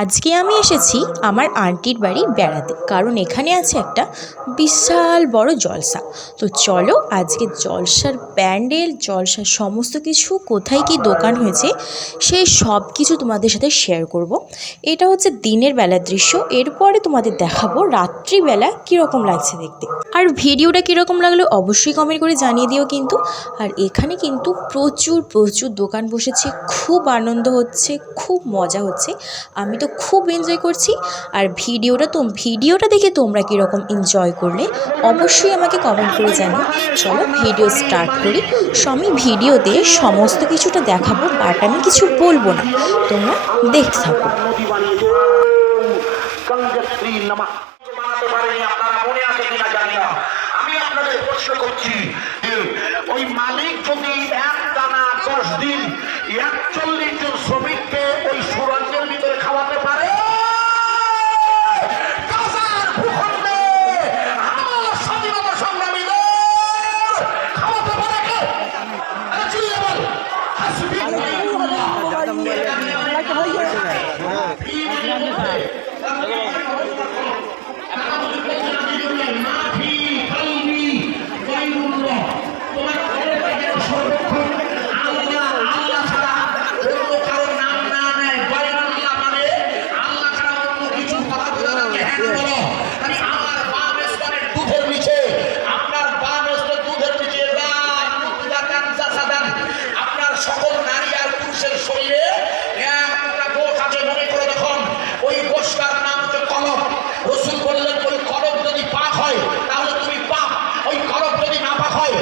আজকে আমি এসেছি আমার আন্টির বাড়ি বেড়াতে, কারণ এখানে আছে একটা বিশাল বড় জলসা। তো চলো আজকে জলসার প্যান্ডেল, জলসার সমস্ত কিছু, কোথায় কি দোকান হয়েছে সেই সব কিছু তোমাদের সাথে শেয়ার করব। এটা হচ্ছে দিনের বেলার দৃশ্য, এরপরে তোমাদের দেখাবো রাত্রিবেলা কীরকম লাগছে দেখতে। আর ভিডিওটা কীরকম লাগলো অবশ্যই কমেন্ট করে জানিয়ে দিও কিন্তু। আর এখানে কিন্তু প্রচুর প্রচুর দোকান বসেছে, খুব আনন্দ হচ্ছে, খুব মজা হচ্ছে, আমি তো খুব এনজয় করছি। আর ভিডিওটা দেখে তোমরা কীরকম এনজয় করলে অবশ্যই আমাকে কমেন্ট করে জানিও। চলো ভিডিও স্টার্ট করি। আমি ভিডিওতে সমস্ত কিছুটা দেখাবো, বাট আমি কিছু বলবো না, তোমরা দেখতে থাকো। আমি আপনাদের প্রশ্ন করছি, ওই মালিক যদি একটানা 10 দিন 41 জন শ্রমিককে ওই সুরঙ্গের ভিতরে খাওয়াতে পারে, স্বাধীনতা সংগ্রামীদের খাওয়াতে পারে কে? সকল নারী আর পুরুষের শরীরে একটা গোশ আছে, মনে করে দেখুন। ওই গোশটার নাম হচ্ছে কলব। রসুল বললেন ওই কলব যদি পাক হয় তাহলে তুমি পাক, ওই কলব যদি না পাক হয়।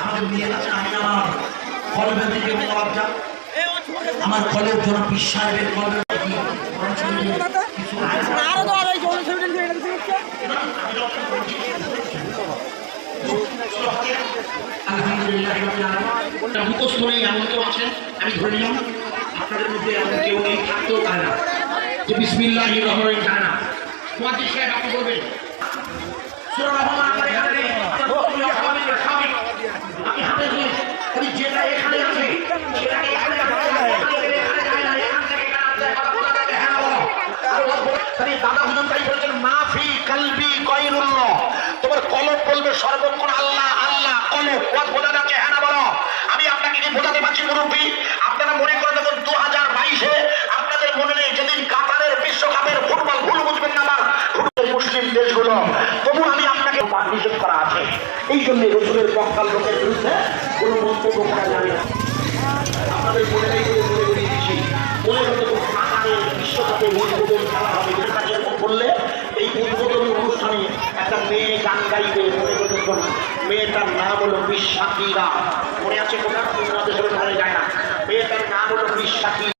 আমাদের নিয়ে আছে, আমি আমার কলবের দিকে আমার কলের জন্য বিশ্বাসের কলবের মুখস্থ নেই এমন কেউ আছেন, আমি ধরে নিলাম আপনাদের মধ্যে এমন কেউ নেই, থাকতেও পারে না যে বিসমিল্লাহির রহমানির রহিম জানে না। তোমাদের সাহেব আপনি বলবেন সূরা রহমান আমার এখানে নেই, আমি হাতে দিয়ে যেটা এখানে আছে সেটাকে এখানে দাদা হুজুর তাই বলেছেন, মাফি কালবি গায়রুল্লাহ, তোমার কলব বলবে সর্বক্ষণ আল্লাহ আল্লাহ। কলব ওয়াজ বোঝা যাচ্ছে, হ্যাঁ না বলো? আমি আপনাকে কি বোঝাতে পারছি মুরব্বী? আপনারা মনে করে দেখুন 2022-এ আপনাদের মনে নেই যেদিন কাতারের বিশ্বকাপের ফুটবল, ভুল বুঝবেন না আমার, মুসলিম দেশগুলো, তবু আমি আপনাকে নিষেধ করা আছে। এই জন্য রসুলের বক্তাল লোকের বিরুদ্ধে কোনো মন্তব্য করা যাবে না। আপনাদের মনে নেই বলে বলে দিচ্ছি, মনে হতে কাতারের বিশ্বকাপে উদ্বোধন খেলা হবে, বললে এই উদ্বোধনী অনুষ্ঠানে একটা মেয়ে গান গাইবে, মনে করতেন মেয়েটার নাম হলো মিস শাকিরা। মনে আছে কোথাও? তোমাদের সাথে মনে যায় না, মেয়েটার নাম হলো মিস শাকিরা।